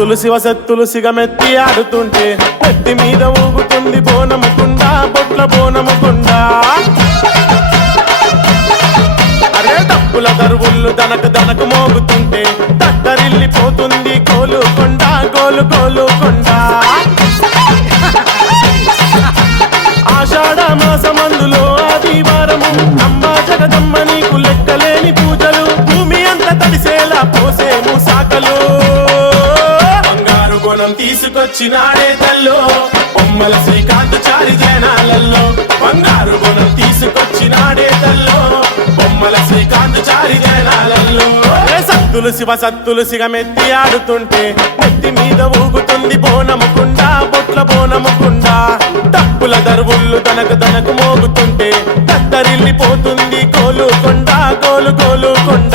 సత్తులు శివసత్తులు సిగమెత్తి ఆడుతుంటే నెత్తి మీద ఊగుతుంది బోనముకుండ బొట్ల బోనముకుండ అరే డప్పుల దరువుళ్ళు దనకు దనకు మోగుతుంటే దద్దరిల్లిపోతుంది కోలుకొండ గోలు కోలుకొండ ఆషాఢ మాసమందులో ఆదివారము అమ్మ జగదమ్మ నీకు లెక్కలేని పూజలు భూమి అంత తడిసేలా పోసేము సాకలు బంగారు గుణం తీసుకొచ్చినాడే తల్లో బొమ్మల శ్రీకాంత్ చారి జనాలలో బంగారు గుణం తీసుకొచ్చినాడే తల్లో బొమ్మల శ్రీకాంత్ చారి జనాలలో సత్తులు శివ సత్తులు సిగమెత్తి ఆడుతుంటే నెత్తి మీద ఊగుతుంది బోనముకుండ బొట్ల బోనముకుండ డప్పుల దరువుళ్ళు దనకు దనకు మోగుతుంటే దద్దరిల్లిపోతుంది కోలుకొండ గోలు కోలుకొండ